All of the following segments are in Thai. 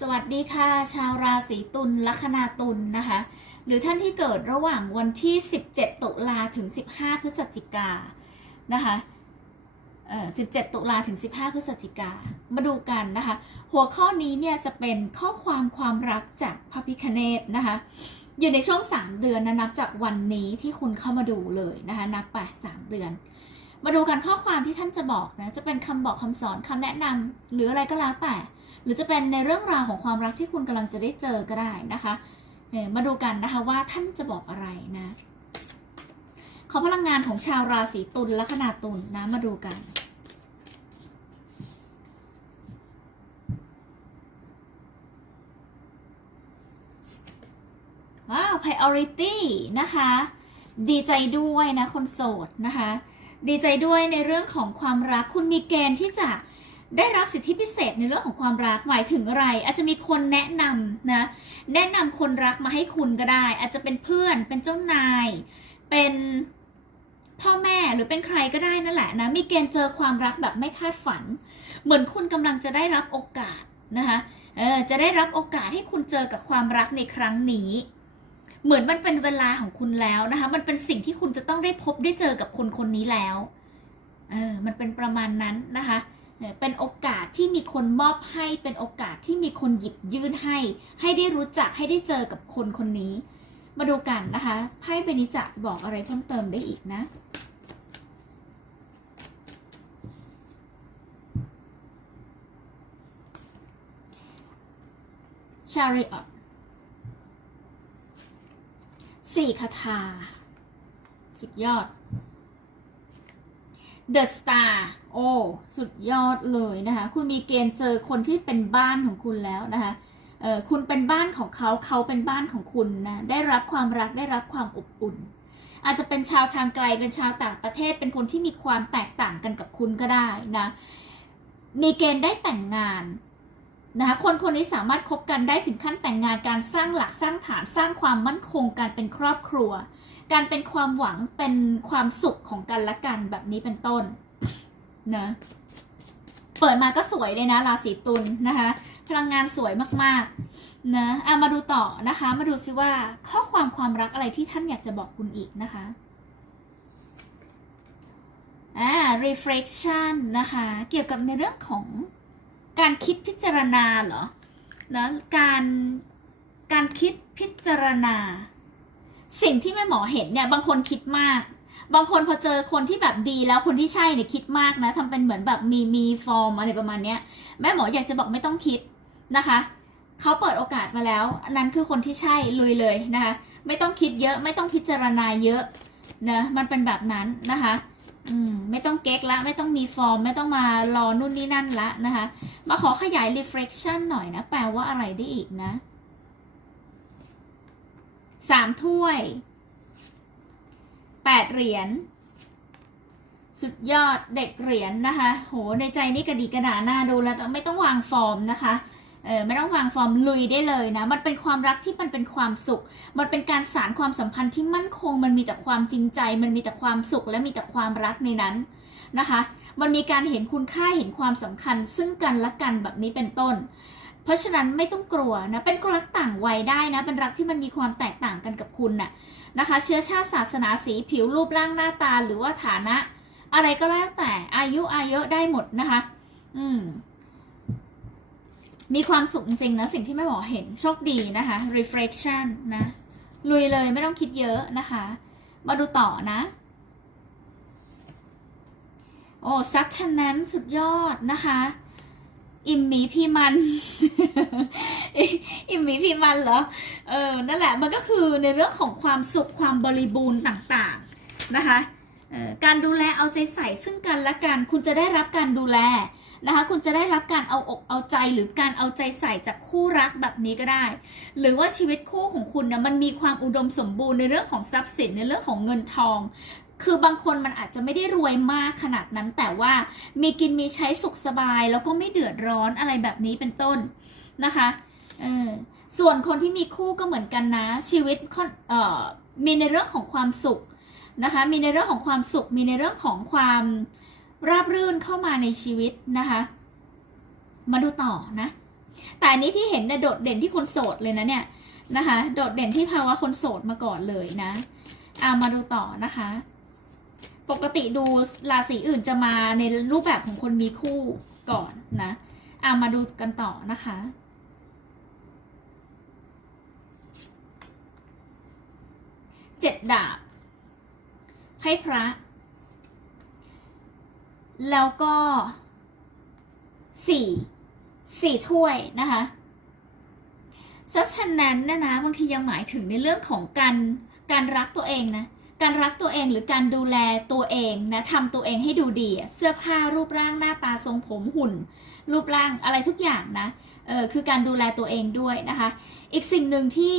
สวัสดีค่ะ ชาวราศีตุลลัคนาตุลนะคะ หรือท่านที่เกิดระหว่างวันที่ 17 ตุลาถึง 15 พฤศจิกานะคะเอ่อ17 ตุลาถึง 15 พฤศจิกามาดูกันนะคะ หัวข้อนี้เนี่ยจะเป็นข้อความความรักจากพระพิคเนตนะคะ อยู่ในช่วง 3 เดือนนะนับจากวันนี้ที่คุณเข้ามาดูเลยนะคะ นับไป 3 เดือน มาดูกันข้อความที่ท่านจะบอกนะ จะเป็นคำบอกคำสอนคำแนะนำหรืออะไรก็แล้วแต่ หรือจะเป็นในเรื่องราวของความรักที่คุณกำลังจะได้เจอก็ได้นะคะมาดูกันนะคะว่าท่านจะบอกอะไรนะ ขอพลังงานของชาวราศีตุลและขนาตุลนะมาดูกันว้าว priority นะคะ ดีใจด้วยนะคนโสดนะคะ ดีใจด้วยในเรื่องของความรัก คุณมีเกณฑ์ที่จะได้รับสิทธิพิเศษในเรื่องของความรักหมายถึงอะไร อาจจะมีคนแนะนำนะแนะนำคนรักมาให้คุณก็ได้ อาจจะเป็นเพื่อนเป็นเจ้านาย เป็นพ่อแม่หรือเป็นใครก็ได้นั่นแหละนะมีเกณฑ์เจอความรักแบบไม่คาดฝัน เหมือนคุณกำลังจะได้รับโอกาสนะคะเออจะได้รับโอกาสให้คุณเจอกับความรักในครั้งนี้ เหมือนมันเป็นเวลาของคุณแล้วนะคะ มันเป็นสิ่งที่คุณจะต้องได้พบได้เจอกับคนคนนี้แล้ว เออ มันเป็นประมาณนั้นนะคะ เป็นโอกาสที่มีคนมอบให้ เป็นโอกาสที่มีคนหยิบยื่นให้ ให้ได้รู้จัก ให้ได้เจอกับคนคนนี้ มาดูกันนะคะ ไพ่ใบนี้จะบอกอะไรเพิ่มเติมได้อีกนะชาริออต สี่คาถา สุดยอด The Star โอ้ สุดยอดเลยนะคะ คุณมีเกณฑ์เจอคนที่เป็นบ้านของคุณแล้วนะคะเออคุณเป็นบ้านของเขาเขาเป็นบ้านของคุณนะได้รับความรักได้รับความอบอุ่น อาจจะเป็นชาวทางไกลเป็นชาวต่างประเทศ เป็นคนที่มีความแตกต่างกันกับคุณก็ได้นะมีเกณฑ์ได้แต่งงาน นะคะคนคนนี้สามารถคบกันได้ถึงขั้นแต่งงานการสร้างหลักสร้างฐานสร้างความมั่นคงการเป็นครอบครัว การเป็นความหวังเป็นความสุขของกันและกันแบบนี้เป็นต้นนะเปิดมาก็สวยเลยนะราศีตุลนะคะ พลังงานสวยมากๆนะอะมาดูต่อนะคะ มาดูซิว่าข้อความความรักอะไรที่ท่านอยากจะบอกคุณอีกนะคะอ่า reflection นะคะ เกี่ยวกับในเรื่องของ การคิดพิจารณาเหรอนะการการคิดพิจารณา สิ่งที่แม่หมอเห็นเนี่ย บางคนคิดมาก บางคนพอเจอคนที่แบบดีแล้วคนที่ใช่เนี่ยคิดมากนะทำเป็นเหมือนแบบมีมีฟอร์มอะไรประมาณเนี้ย แม่หมออยากจะบอกไม่ต้องคิดนะคะเขาเปิดโอกาสมาแล้ว อันนั้นคือคนที่ใช่ลุยเลยนะคะ ไม่ต้องคิดเยอะ ไม่ต้องพิจารณาเยอะนะมันเป็นแบบนั้นนะคะ อืมไม่ต้องเก๊กละ ไม่ต้องมีฟอร์ม ไม่ต้องมารอนู่นนี่นั่นละนะคะ มาขอขยาย reflection หน่อยนะ แปลว่าอะไรได้อีกนะสามถ้วยแปดเหรียญสุดยอดเด็กเหรียญนะคะ โหในใจนี่กระดีกระดาหน้าดูแล้วไม่ต้องวางฟอร์มนะคะ เออไม่ต้องวางฟอร์มลุยได้เลยนะ มันเป็นความรักที่มันเป็นความสุข มันเป็นการสารความสัมพันธ์ที่มั่นคง มันมีแต่ความจริงใจ มันมีแต่ความสุขและมีแต่ความรักในนั้นนะคะ มันมีการเห็นคุณค่าเห็นความสำคัญ ซึ่งกันและกันแบบนี้เป็นต้น เพราะฉะนั้นไม่ต้องกลัวนะ เป็นรักต่างวัยได้นะ เป็นรักที่มันมีความแตกต่างกันกับคุณน่ะนะคะ เชื้อชาติศาสนาสีผิวรูปร่างหน้าตาหรือว่าฐานะ อะไรก็แล้วแต่อายุอายุได้หมดนะคะ อืม มีความสุขจริงๆนะสิ่งที่แม่หมอเห็นโชคดีนะคะ reflection นะ ลุยเลยไม่ต้องคิดเยอะนะคะ มาดูต่อนะ โอ้ซักชันนั้นสุดยอดนะคะ อิมมีพี่มัน อิมมีพี่มันเหรอ เออ นั่นแหละมันก็คือในเรื่องของความสุขความบริบูรณ์ต่างๆนะคะออการดูแลเอาใจใส่ซึ่งกันและกัน คุณจะได้รับการดูแล นะคะ คุณจะได้รับการเอาอกเอาใจหรือการเอาใจใส่จากคู่รักแบบนี้ก็ได้ หรือว่าชีวิตคู่ของคุณนะมันมีความอุดมสมบูรณ์ในเรื่องของทรัพย์สินในเรื่องของเงินทอง คือบางคนมันอาจจะไม่ได้รวยมากขนาดนั้น แต่ว่ามีกินมีใช้สุขสบาย แล้วก็ไม่เดือดร้อนอะไรแบบนี้เป็นต้นนะคะเออส่วนคนที่มีคู่ก็เหมือนกันนะ ชีวิตเอ่อมีในเรื่องของความสุขนะคะ มีในเรื่องของความสุข มีในเรื่องของความ ราบรื่นเข้ามาในชีวิตนะคะ มาดูต่อนะ แต่อันนี้ที่เห็นเนี่ยโดดเด่นที่คนโสดเลยนะเนี่ยนะคะ โดดเด่นที่ภาวะคนโสดมาก่อนเลยนะอามาดูต่อนะคะ ปกติดูราศีอื่นจะมาในรูปแบบของคนมีคู่ก่อนนะอามาดูกันต่อนะคะเจ็ดดาบไพ่พระ แล้วก็สี่สี่ถ้วยนะคะฉะนั้นนะนะบางทียังหมายถึงในเรื่องของการการรักตัวเองนะการรักตัวเองหรือการดูแลตัวเองนะทำตัวเองให้ดูดีเสื้อผ้ารูปร่างหน้าตาทรงผมหุ่น รูปร่างอะไรทุกอย่างนะเออคือการดูแลตัวเองด้วยนะคะ อีกสิ่งหนึ่งที่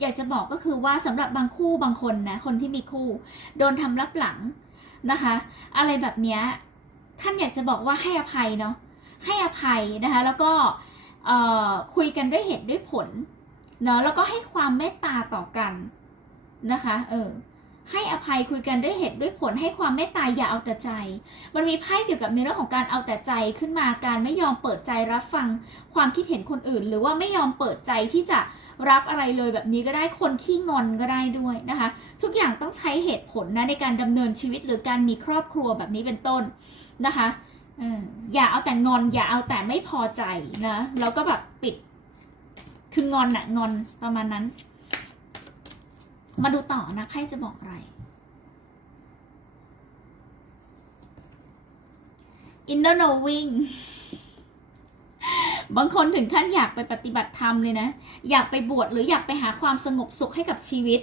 อยากจะบอกก็คือว่าสำหรับบางคู่บางคนนะคนที่มีคู่ โดนทำรับหลังนะคะ อะไรแบบเนี้ย ท่านอยากจะบอกว่าให้อภัยเนาะให้อภัยนะคะแล้วก็คุยกันด้วยเหตุด้วยผลเนาะแล้วก็ให้ความเมตตาต่อกันนะคะ เออ ให้อภัยคุยกันด้วยเหตุด้วยผลให้ความเมตตาอย่าเอาแต่ใจ มันมีไพ่เกี่ยวกับในเรื่องของการเอาแต่ใจขึ้นมาการไม่ยอมเปิดใจรับฟังความคิดเห็นคนอื่น หรือว่าไม่ยอมเปิดใจที่จะรับอะไรเลยแบบนี้ก็ได้คนขี้งอนก็ได้ด้วยนะคะ ทุกอย่างต้องใช้เหตุผลนะในการดำเนินชีวิตหรือการมีครอบครัวแบบนี้เป็นต้นนะคะอย่าเอาแต่งอน อย่าเอาแต่ไม่พอใจนะแล้วก็แบบปิดคืองอนนะงอนประมาณนั้น มาดูต่อนะไพ่จะบอกอะไร inner knowing บางคนถึงขั้นอยากไปปฏิบัติธรรมเลยนะ อยากไปบวชหรืออยากไปหาความสงบสุขให้กับชีวิต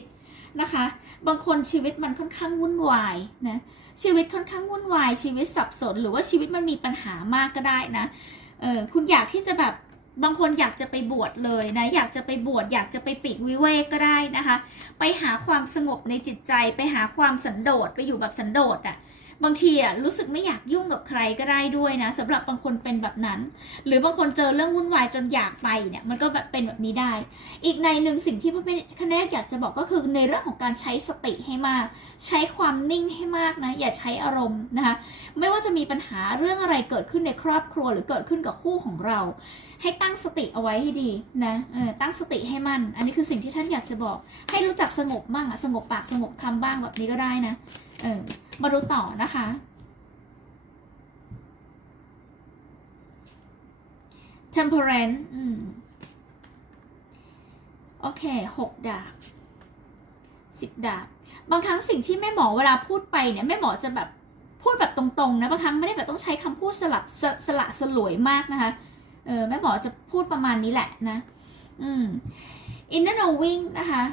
นะคะ บางคนชีวิตมันค่อนข้างวุ่นวายนะ ชีวิตค่อนข้างวุ่นวาย ชีวิตสับสน หรือว่าชีวิตมันมีปัญหามากก็ได้นะ เออคุณอยากที่จะแบบ บางคนอยากจะไปบวชเลยนะอยากจะไปบวชอยากจะไปปีกวิเวกก็ได้นะคะ ไปหาความสงบในจิตใจ ไปหาความสันโดษไปอยู่แบบสันโดษอะ่ะ บางทีอะรู้สึกไม่อยากยุ่งกับใครก็ได้ด้วยนะสำหรับบางคนเป็นแบบนั้น หรือบางคนเจอเรื่องวุ่นวายจนอยากไปเนี่ยมันก็แบบเป็นแบบนี้ได้ อีกในหนึ่งสิ่งที่พระคเนศอยากจะบอกก็คือในเรื่องของการใช้สติให้มาก ใช้ความนิ่งให้มากนะอย่าใช้อารมณ์นะคะไม่ว่าจะมีปัญหาเรื่องอะไรเกิดขึ้นในครอบครัว หรือเกิดขึ้นกับคู่ของเรา ให้ตั้งสติเอาไว้ให้ดีนะเออตั้งสติให้มัน อันนี้คือสิ่งที่ท่านอยากจะบอก ให้รู้จักสงบบ้างอะสงบปากสงบคำบ้างแบบนี้ก็ได้นะ ออมาดูต่อนะคะ temperance อืมโอเคหกดาบสิบดาบ บางครั้งสิ่งที่แม่หมอเวลาพูดไปเนี่ยแม่หมอจะแบบพูดแบบตรงๆนะบางครั้งไม่ได้แบบต้องใช้คำพูดสลับสสละสลวยมากนะคะ เออแม่หมอจะพูดประมาณนี้แหละนะ อืม inner knowing นะคะ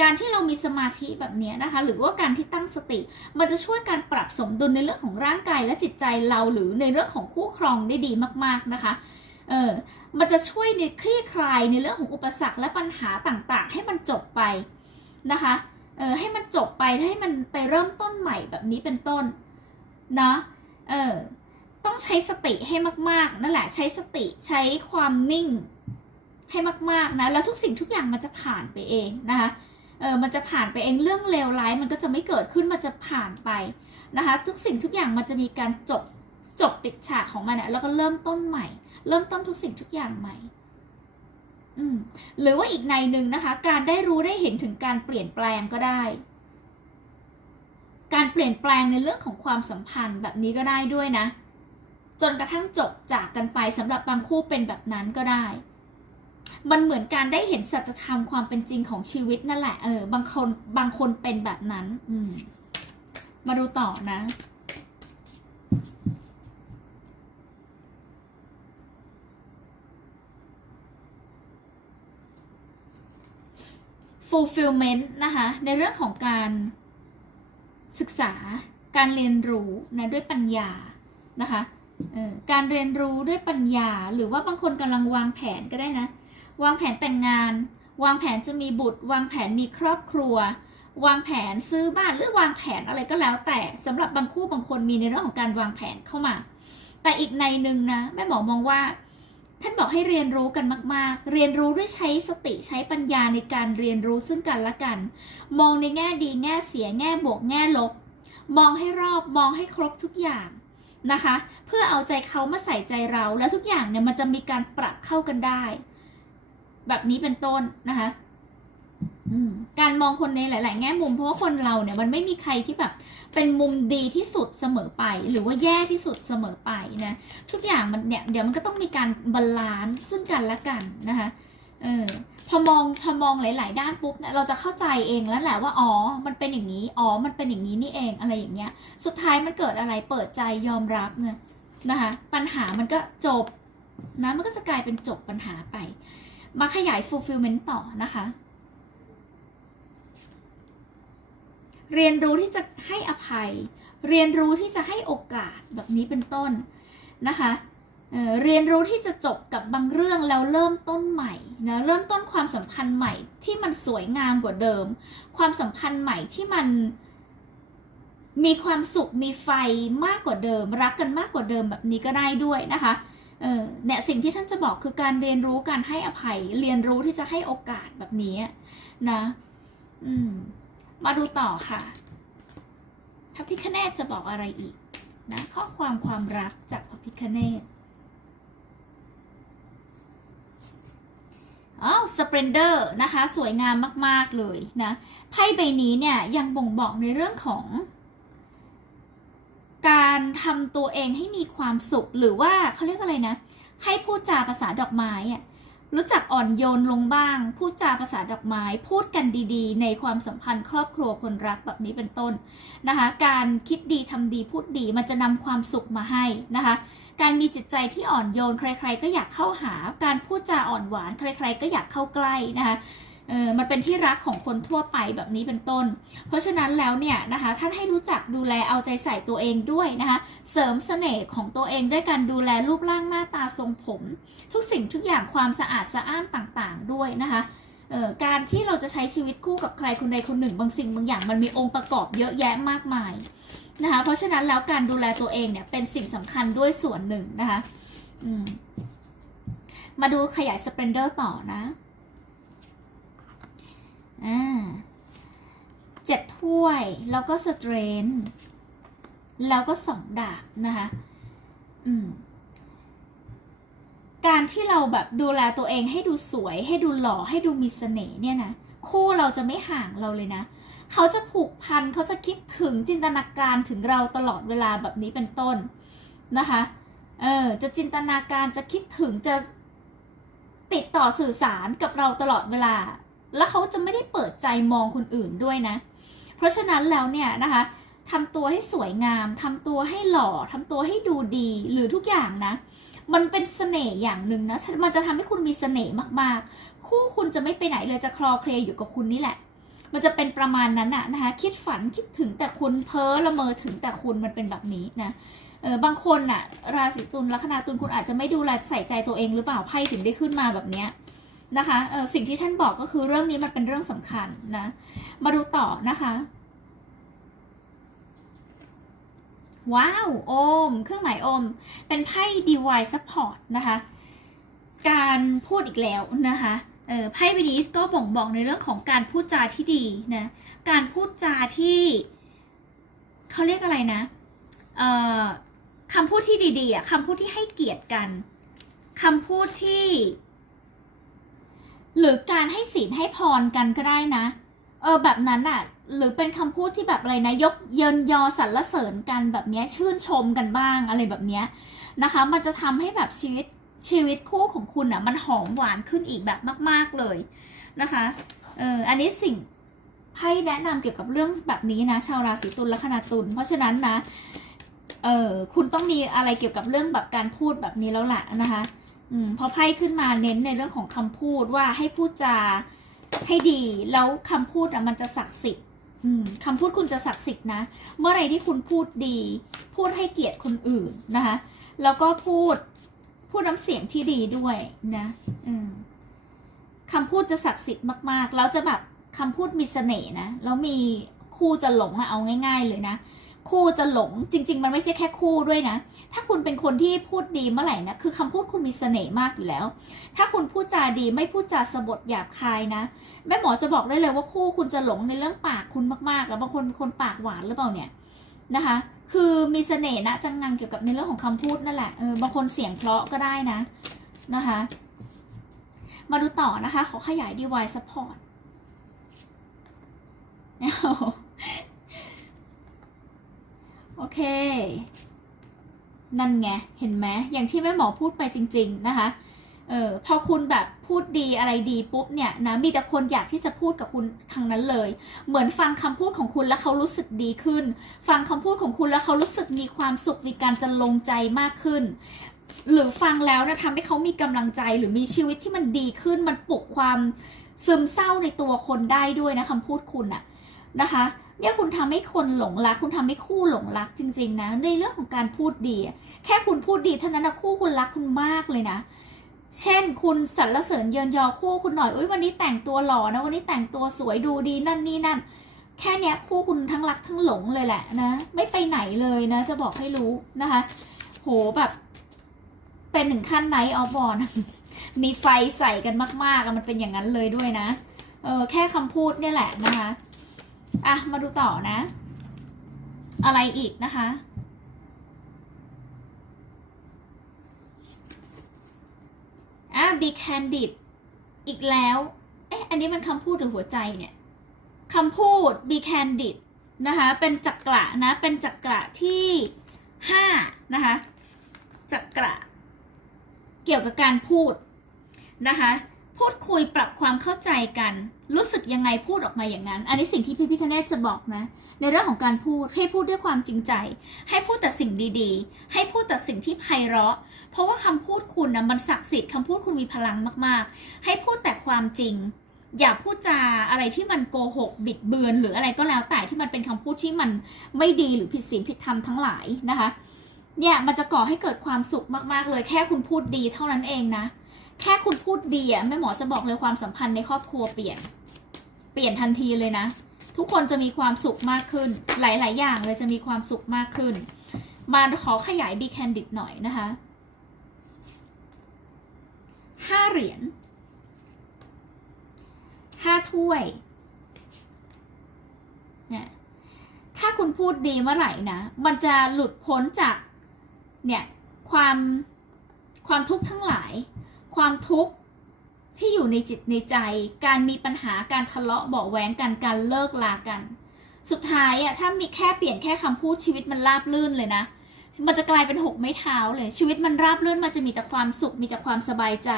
การที่เรามีสมาธิแบบนี้นะคะ หรือว่าการที่ตั้งสติ มันจะช่วยการปรับสมดุลในเรื่องของร่างกายและจิตใจเราหรือในเรื่องของคู่ครองได้ดีมากๆนะคะเออมันจะช่วยในคลี่คลายในเรื่องของอุปสรรคและปัญหาต่างๆ ให้มันจบไปนะคะเออให้มันจบไปให้มันไปเริ่มต้นใหม่แบบนี้เป็นต้นนะเออต้องใช้สติให้มากๆนั่นแหละใช้สติใช้ความนิ่ง ให้มากๆนะแล้วทุกสิ่งทุกอย่างมันจะผ่านไปเองนะคะเออมันจะผ่านไปเองเรื่องเลวร้ายมันก็จะไม่เกิดขึ้นมันจะผ่านไปนะคะทุกสิ่งทุกอย่างมันจะมีการจบจบปิดฉากของมันอะแล้วก็เริ่มต้นใหม่ เริ่มต้นทุกสิ่งทุกอย่างใหม่อืมหรือว่าอีกในหนึ่งนะคะ การได้รู้ได้เห็นถึงการเปลี่ยนแปลงก็ได้ การเปลี่ยนแปลงในเรื่องของความสัมพันธ์แบบนี้ก็ได้ด้วยนะ จนกระทั่งจบจากกันไปสำหรับบางคู่เป็นแบบนั้นก็ได้ มันเหมือนการได้เห็นสัจธรรมความเป็นจริงของชีวิตนั่นแหละ เออ บางคน บางคนเป็นแบบนั้น อืม มาดูต่อนะ fulfillment นะคะ ในเรื่องของการศึกษา การเรียนรู้นะด้วยปัญญา นะคะออการเรียนรู้ด้วยปัญญา หรือว่าบางคนกำลังวางแผนก็ได้นะ วางแผนแต่งงาน วางแผนจะมีบุตร วางแผนมีครอบครัว วางแผนซื้อบ้านหรือวางแผนอะไรก็แล้ว แต่สำหรับบางคู่บางคนมีในเรื่องของการวางแผนเข้ามา แต่อีกในหนึ่งนะแม่หมอมองว่า ท่านบอกให้เรียนรู้กันมาก ๆ เรียนรู้ด้วยใช้สติใช้ปัญญาในการเรียนรู้ซึ่งกันและกัน มองในแง่ดีแง่เสียแง่บวกแง่ลบ มองให้รอบมองให้ครบทุกอย่างนะคะ เพื่อเอาใจเขามาใส่ใจเราแล้วทุกอย่างเนี่ยมันจะมีการปรับเข้ากันได้ แบบนี้เป็นต้นนะคะการมองคนในหลาย ๆ แง่มุม เพราะว่าคนเราเนี่ยมันไม่มีใครที่แบบเป็นมุมดีที่สุดเสมอไป หรือว่าแย่ที่สุดเสมอไปนะทุกอย่างมันเนี่ยเดี๋ยวมันก็ต้องมีการบาลานซ์ซึ่งกันและกันนะคะเออพอมองพอมองหลาย ๆ ด้านปุ๊บเนี่ยเราจะเข้าใจเองแล้วแหละว่าอ๋อมันเป็นอย่างนี้อ๋อมันเป็นอย่างนี้นี่เองอะไรอย่างเงี้ย สุดท้ายมันเกิดอะไรเปิดใจยอมรับเนี่ยนะคะปัญหามันก็จบนะมันก็จะกลายเป็นจบปัญหาไป มาขยาย fulfillment ต่อนะคะ เรียนรู้ที่จะให้อภัย เรียนรู้ที่จะให้โอกาสแบบนี้เป็นต้นนะคะเเรียนรู้ที่จะจบกับบางเรื่องแล้วเริ่มต้นใหม่นะเริ่มต้นความสัมพันธ์ใหม่ที่มันสวยงามกว่าเดิม ความสัมพันธ์ใหม่ที่มันมีความสุขมีไฟมากกว่าเดิม รักกันมากกว่าเดิมแบบนี้ก็ได้ด้วยนะคะ เออเนี่ยสิ่งที่ท่านจะบอกคือการเรียนรู้การให้อภัย เรียนรู้ที่จะให้โอกาสแบบนี้นะ อืม มาดูต่อค่ะพระพิคเนตจะบอกอะไรอีกนะข้อความความรักจากพระพิคเนตอ้าวสเปรนเดอร์นะคะ สวยงามมาก ๆ เลยนะไพ่ใบนี้เนี่ยยังบ่งบอกในเรื่องของ ทำตัวเองให้มีความสุขหรือว่าเขาเรียกอะไรนะ ให้พูดจาภาษาดอกไม้อะรู้จักอ่อนโยนลงบ้าง พูดจาภาษาดอกไม้ พูดกันดีๆ ในความสัมพันธ์ครอบครัวคนรักแบบนี้เป็นต้นนะคะ การคิดดีทำดีพูดดีมันจะนำความสุขมาให้นะคะ การมีจิตใจที่อ่อนโยนใคร ๆ ก็อยากเข้าหา การพูดจาอ่อนหวานใคร ๆ ก็อยากเข้าใกล้นะคะ เออมันเป็นที่รักของคนทั่วไปแบบนี้เป็นต้น เพราะฉะนั้นแล้วเนี่ยนะคะท่านให้รู้จักดูแลเอาใจใส่ตัวเองด้วยนะคะ เสริมเสน่ห์ของตัวเองด้วยการดูแลรูปร่างหน้าตาทรงผม ทุกสิ่งทุกอย่างความสะอาดสะอ้านต่างๆด้วยนะคะออการที่เราจะใช้ชีวิตคู่กับใครคนใดคนหนึ่ง บางสิ่งบางอย่างมันมีองค์ประกอบเยอะแยะมากมายนะคะเพราะฉะนั้นแล้วการดูแลตัวเองเนี่ยเป็นสิ่งสำคัญด้วยส่วนหนึ่งนะคะมมาดูขยายสเปนเดอร์ต่อนะ อ่าเจ็ดถ้วย แล้วก็สเตรนแล้วก็สองดาบนะคะอืมการที่เราแบบดูแลตัวเองให้ดูสวย ให้ดูหล่อให้ดูมีเสน่ห์เนี่ยนะคู่เราจะไม่ห่างเราเลยนะ เขาจะผูกพันเขาจะคิดถึงจินตนาการถึงเราตลอดเวลาแบบนี้เป็นต้นนะคะเออจะจินตนาการจะคิดถึงจะติดต่อสื่อสารกับเราตลอดเวลา แล้วเขาจะไม่ได้เปิดใจมองคนอื่นด้วยนะ เพราะฉะนั้นแล้วเนี่ยนะคะทำตัวให้สวยงาม ทำตัวให้หล่อ ทำตัวให้ดูดี หรือทุกอย่างนะ มันเป็นเสน่ห์อย่างหนึ่งนะ มันจะทำให้คุณมีเสน่ห์มากๆ คู่คุณจะไม่ไปไหนเลย จะคลอเคลอยู่กับคุณนี่แหละ มันจะเป็นประมาณนั้นอะนะคะ คิดฝันคิดถึงแต่คุณ เพ้อละเมอถึงแต่คุณ มันเป็นแบบนี้นะเออบางคนอะราศีตุลลัคนาตุลคุณอาจจะไม่ดูแลใส่ใจตัวเองหรือเปล่า ไพ่ถึงได้ขึ้นมาแบบเนี้ย นะคะเออสิ่งที่ท่านบอกก็คือเรื่องนี้มันเป็นเรื่องสำคัญนะ มาดูต่อนะคะ ว้าว โอม เครื่องหมายโอม เป็นไพ่ DY Support นะคะ การพูดอีกแล้วนะคะเออไพ่ใบนี้ก็บ่งบอกในเรื่องของการพูดจาที่ดีนะ การพูดจาที่เขาเรียกอะไรนะเอ่อคำพูดที่ดีๆอะคำพูดที่ให้เกียรติกันคำพูดที่ หรือการให้ศีลให้พรกันก็ได้นะ เออแบบนั้นอะหรือเป็นคำพูดที่แบบอะไรนะยกเยินยอสรรเสริญกันแบบเนี้ยชื่นชมกันบ้างอะไรแบบเนี้ยนะคะ มันจะทำให้แบบชีวิตชีวิตคู่ของคุณอะมันหอมหวานขึ้นอีกแบบมาก ๆเลยนะคะเอออันนี้สิ่งไพ่แนะนำเกี่ยวกับเรื่องแบบนี้นะ ชาวราศีตุลและคนาตุลเพราะฉะนั้นนะเออคุณต้องมีอะไรเกี่ยวกับเรื่องแบบการพูดแบบนี้แล้วแหละนะคะ อืมพอไพ่ขึ้นมาเน้นในเรื่องของคำพูดว่าให้พูดจาให้ดี แล้วคำพูดอะมันจะศักดิ์สิทธิ์คำพูดคุณจะศักดิ์สิทธิ์นะ เมื่อไรที่คุณพูดดี พูดให้เกียรติคนอื่นนะคะ แล้วก็พูดพูดน้ำเสียงที่ดีด้วยนะอืมคำพูดจะศักดิ์สิทธิ์มาก ๆ แล้วจะแบบคำพูดมีเสน่ห์นะ แล้วมีคู่จะหลงเอาง่าย ๆ เลยนะ คู่จะหลงจริง ๆ มันไม่ใช่แค่คู่ด้วยนะ ถ้าคุณเป็นคนที่พูดดีเมื่อไหร่นะ คือคำพูดคุณมีเสน่ห์มากอยู่แล้ว ถ้าคุณพูดจาดีไม่พูดจาสบทหยาบคายนะ แม่หมอจะบอกได้เลยว่าคู่คุณจะหลงในเรื่องปากคุณมากๆ แล้วบางคนเป็นคนปากหวานหรือเปล่าเนี่ยนะคะ คือมีเสน่ห์นะจังงังเกี่ยวกับในเรื่องของคำพูดนั่นแหละ เออบางคนเสียงเพราะก็ได้นะนะคะ มาดูต่อนะคะ ขอขยาย device support โอเค นั่นไง เห็นไหมอย่างที่แม่หมอพูดไปจริง ๆ นะคะ เออพอคุณแบบพูดดีอะไรดีปุ๊บเนี่ยนะ มีแต่คนอยากที่จะพูดกับคุณทางนั้นเลย เหมือนฟังคำพูดของคุณแล้วเขารู้สึกดีขึ้น ฟังคำพูดของคุณแล้วเขารู้สึกมีความสุข มีการจะลงใจมากขึ้นหรือฟังแล้วนะทำให้เขามีกำลังใจหรือมีชีวิตที่มันดีขึ้นมันปลุกความซึมเศร้าในตัวคนได้ด้วยนะคำพูดคุณอะ นะคะ เนี่ยคุณทำให้คนหลงรัก คุณทำให้คู่หลงรักจริง ๆ นะ ในเรื่องของการพูดดี แค่คุณพูดดีเท่านั้นนะคู่คุณรักคุณมากเลยนะ เช่น คุณสรรเสริญเยินยอคู่คุณหน่อยอุ้ยวันนี้แต่งตัวหล่อนะวันนี้แต่งตัวสวยดูดีนั่นนี่นั่น แค่เนี้ยคู่คุณทั้งรักทั้งหลงเลยแหละนะ ไม่ไปไหนเลยนะ จะบอกให้รู้นะคะ โหแบบเป็นหนึ่งขั้นไนท์ออฟบอลมีไฟใส่กันมากๆมันเป็นอย่างนั้นเลยด้วยนะ เออแค่คำพูดเนี่ยแหละนะคะ อะ มาดูต่อนะ อะไรอีกนะคะ อะ be candid อีกแล้ว เอ๊ะ อันนี้มันคำพูดหรือหัวใจเนี่ยคำพูด be candid นะคะ เป็นจักระนะ เป็นจักระที่ห้านะคะ จักระเกี่ยวกับการพูดนะคะ พูดคุยปรับความเข้าใจกัน รู้สึกยังไงพูดออกมาอย่างนั้น อันนี้สิ่งที่พี่พิคเนตจะบอกนะ ในเรื่องของการพูดให้พูดด้วยความจริงใจ ให้พูดแต่สิ่งดีๆ ให้พูดแต่สิ่งที่ไพเราะ เพราะว่าคำพูดคุณนะมันศักดิ์สิทธิ์คำพูดคุณมีพลังมากๆ ให้พูดแต่ความจริง อย่าพูดจาอะไรที่มันโกหก บิดเบือนหรืออะไรก็แล้วแต่ที่มันเป็นคำพูดที่มันไม่ดีหรือผิดศีลผิดธรรมทั้งหลายนะคะเนี่ยมันจะก่อให้เกิดความสุขมากๆ เลยแค่คุณพูดดีเท่านั้นเองนะ แค่คุณพูดดีอะแม่หมอจะบอกเลยความสัมพันธ์ในครอบครัวเปลี่ยน เปลี่ยนทันทีเลยนะ ทุกคนจะมีความสุขมากขึ้น หลาย ๆ อย่างเลยจะมีความสุขมากขึ้น มาขอขยายบีแคนดิดหน่อยนะคะห้าเหรียญห้าถ้วยเนี่ยถ้าคุณพูดดีเมื่อไหร่นะ มันจะหลุดพ้นจากเนี่ยความความทุกข์ทั้งหลาย ความทุกข์ ที่อยู่ในจิตในใจ การมีปัญหาการทะเลาะเบาะแว้งกันการเลิกลากัน สุดท้ายอะถ้ามีแค่เปลี่ยนแค่คำพูดชีวิตมันราบลื่นเลยนะมันจะกลายเป็นหกไม้เท้าเลย ชีวิตมันราบลื่นมันจะมีแต่ความสุข มีแต่ความสบายใจ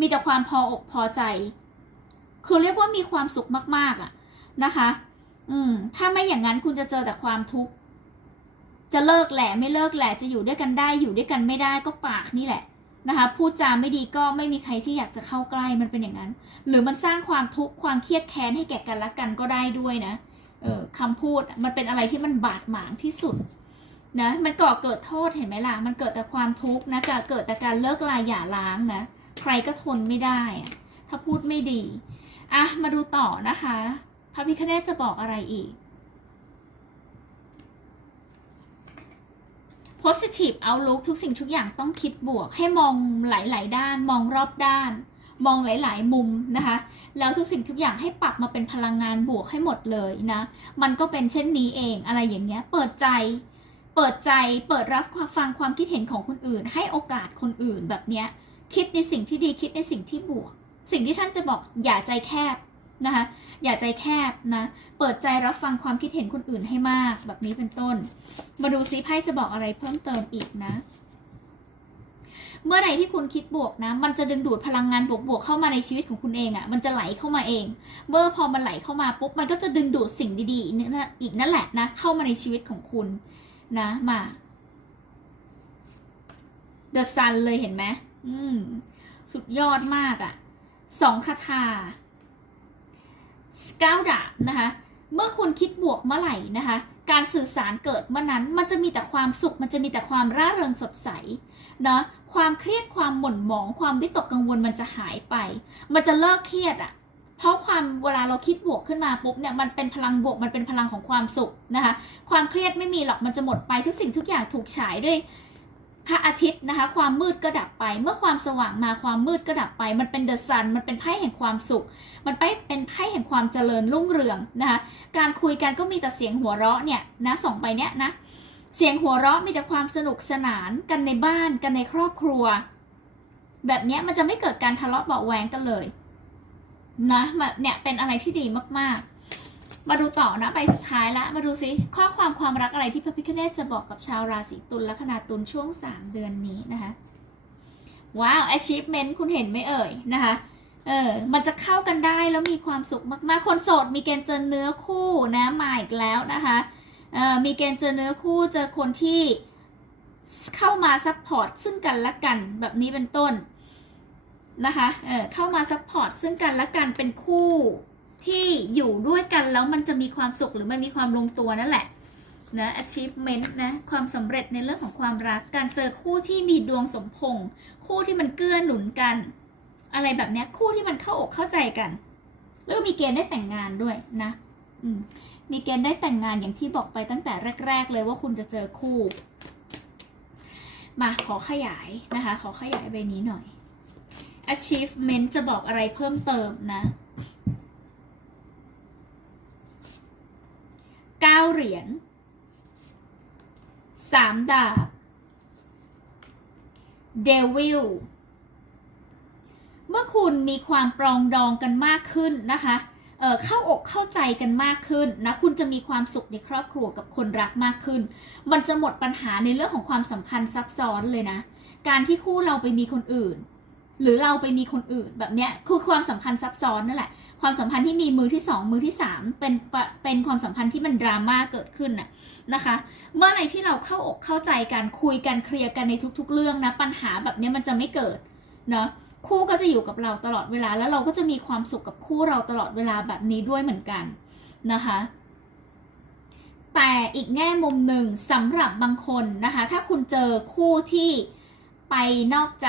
มีแต่ความพออกพอใจ คือเรียกว่ามีความสุขมาก ๆอะนะคะ อืม ถ้าไม่อย่างนั้นคุณจะเจอแต่ความทุกข์จะเลิกแหละไม่เลิกแหละจะอยู่ด้วยกันได้อยู่ด้วยกันไม่ได้ก็ปากนี่แหละ นะคะ พูดจาไม่ดีก็ไม่มีใครที่อยากจะเข้าใกล้มันเป็นอย่างนั้น หรือมันสร้างความทุกข์ความเครียดแค้นให้แก่กันและกันก็ได้ด้วยนะเออคำพูดมันเป็นอะไรที่มันบาดหมางที่สุดนะมันก่อเกิดโทษเห็นไหมล่ะ มันเกิดแต่ความทุกข์นะเกิดแต่การเลิกลาหย่าร้างนะ ใครก็ทนไม่ได้อะถ้าพูดไม่ดี อะ มาดูต่อนะคะ พระพิคเนตจะบอกอะไรอีก positive outlook ทุกสิ่งทุกอย่างต้องคิดบวก ให้มองหลาย ๆ ด้าน มองรอบด้าน มองหลาย ๆ มุมนะคะ แล้วทุกสิ่งทุกอย่างให้ปรับมาเป็นพลังงานบวกให้หมดเลยนะ มันก็เป็นเช่นนี้เองอะไรอย่างเงี้ย เปิดใจ เปิดใจ เปิดรับความฟังความคิดเห็นของคนอื่น ให้โอกาสคนอื่นแบบเนี้ย คิดในสิ่งที่ดี คิดในสิ่งที่บวก สิ่งที่ท่านจะบอกอย่าใจแคบ นะคะอย่าใจแคบนะ เปิดใจรับฟังความคิดเห็นคนอื่นให้มากแบบนี้เป็นต้น มาดูซิไพ่จะบอกอะไรเพิ่มเติมอีกนะ เมื่อใดที่คุณคิดบวกนะ มันจะดึงดูดพลังงานบวกๆเข้ามาในชีวิตของคุณเองอะ่ะ มันจะไหลเข้ามาเอง เมื่อพอมันไหลเข้ามาปุ๊บ มันก็จะดึงดูดสิ่งดีๆนะอีกนั่นแหละนะ เข้ามาในชีวิตของคุณนะ มา The Sun เลยเห็นไหมอืม สุดยอดมากอะ่ะ สองคาถา สกาวดาบนะคะเมื่อคุณคิดบวกเมื่อไหร่นะคะ การสื่อสารเกิดเมื่อนั้น มันจะมีแต่ความสุข มันจะมีแต่ความร่าเริงสดใสเนาะความเครียดความหม่นหมอง ความวิตกกังวลมันจะหายไป มันจะเลิกเครียดอะเพราะความเวลาเราคิดบวกขึ้นมาปุ๊บเนี่ยมันเป็นพลังบวกมันเป็นพลังของความสุขนะคะ ความเครียดไม่มีหรอกมันจะหมดไปทุกสิ่งทุกอย่างถูกฉายด้วย พระอาทิตย์นะคะ ความมืดก็ดับไป เมื่อความสว่างมาความมืดก็ดับไป มันเป็นเดอะซันมันเป็นไพ่แห่งความสุข มันไปเป็นไพ่แห่งความเจริญรุ่งเรืองนะคะการคุยกันก็มีแต่เสียงหัวเราะเนี่ยนะสองใบเนี้ยนะเสียงหัวเราะมีแต่ความสนุกสนานกันในบ้านกันในครอบครัว แบบเนี้ยมันจะไม่เกิดการทะเลาะเบาแหวงกันเลยนะแบบเนี่ยเป็นอะไรที่ดีมากๆ มาดูต่อนะใบสุดท้ายละ มาดูสิข้อความความรักอะไรที่พระพิฆเนศจะบอกกับชาวราศีตุลและคณาตุลช่วง 3 เดือนนี้นะคะว้าว achievement คุณเห็นไหมเอ่ยนะคะเออ มันจะเข้ากันได้แล้วมีความสุขมากๆ คนโสดมีเกณฑ์เจอเนื้อคู่นะมาอีกแล้วนะคะเอ่อมีเกณฑ์เจอเนื้อคู่เจอคนที่เข้ามาซัพพอร์ตซึ่งกันและกันแบบนี้เป็นต้นนะคะเออเข้ามาซัพพอร์ตซึ่งกันและกันเป็นคู่ ที่อยู่ด้วยกันแล้วมันจะมีความสุขหรือมันมีความลงตัวนั่นแหละนะ achievement นะความสำเร็จในเรื่องของความรัก การเจอคู่ที่มีดวงสมพงษ์คู่ที่มันเกื้อหนุนกัน อะไรแบบนี้คู่ที่มันเข้าอกเข้าใจกัน แล้วก็มีเกณฑ์ได้แต่งงานด้วยนะอืมมีเกณฑ์ได้แต่งงานอย่างที่บอกไปตั้งแต่แรก ๆ เลยว่าคุณจะเจอคู่ มาขอขยายนะคะ ขอขยายใบนี้หน่อย achievement จะบอกอะไรเพิ่มเติมนะ เหรียญสามดาบเดวิลเมื่อคุณมีความปรองดองกันมากขึ้นนะคะเเข้าอกเข้าใจกันมากขึ้นนะ คุณจะมีความสุขในครอบครัวกับคนรักมากขึ้น มันจะหมดปัญหาในเรื่องของความสัมพันธ์ซับซ้อนเลยนะ การที่คู่เราไปมีคนอื่น หรือเราไปมีคนอื่นแบบเนี้ยคือความสัมพันธ์ซับซ้อนนั่นแหละ ความสัมพันธ์ที่มีมือที่สองมือที่สามเป็นเป็นความสัมพันธ์ที่มันดราม่าเกิดขึ้นน่ะนะคะ เมื่อไรที่เราเข้าอกเข้าใจกันคุยกันเคลียร์กันในทุก ๆ เรื่องนะปัญหาแบบเนี้ยมันจะไม่เกิดเนาะคู่ก็จะอยู่กับเราตลอดเวลาแล้วเราก็จะมีความสุขกับคู่เราตลอดเวลาแบบนี้ด้วยเหมือนกันนะคะ แต่อีกแง่มุมหนึ่งสำหรับบางคนนะคะ ถ้าคุณเจอคู่ที่ไปนอกใจ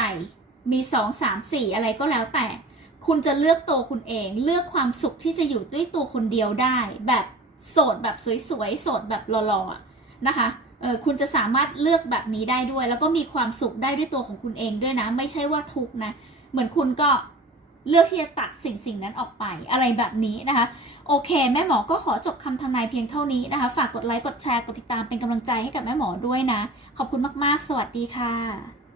มีสองสามสี่อะไรก็แล้วแต่ คุณจะเลือกตัวคุณเอง เลือกความสุขที่จะอยู่ด้วยตัวคนเดียวได้ แบบโสดแบบสวยๆโสดแบบหล่อๆนะคะเออคุณจะสามารถเลือกแบบนี้ได้ด้วย แล้วก็มีความสุขได้ด้วยตัวของคุณเองด้วยนะ ไม่ใช่ว่าทุกนะ เหมือนคุณก็เลือกที่จะตัดสิ่งสิ่งนั้นออกไปอะไรแบบนี้นะคะ โอเค แม่หมอก็ขอจบคำทำนายเพียงเท่านี้นะคะ ฝากกดไลค์กดแชร์กดติดตามเป็นกำลังใจให้กับแม่หมอด้วยนะ ขอบคุณมากๆ สวัสดีค่ะ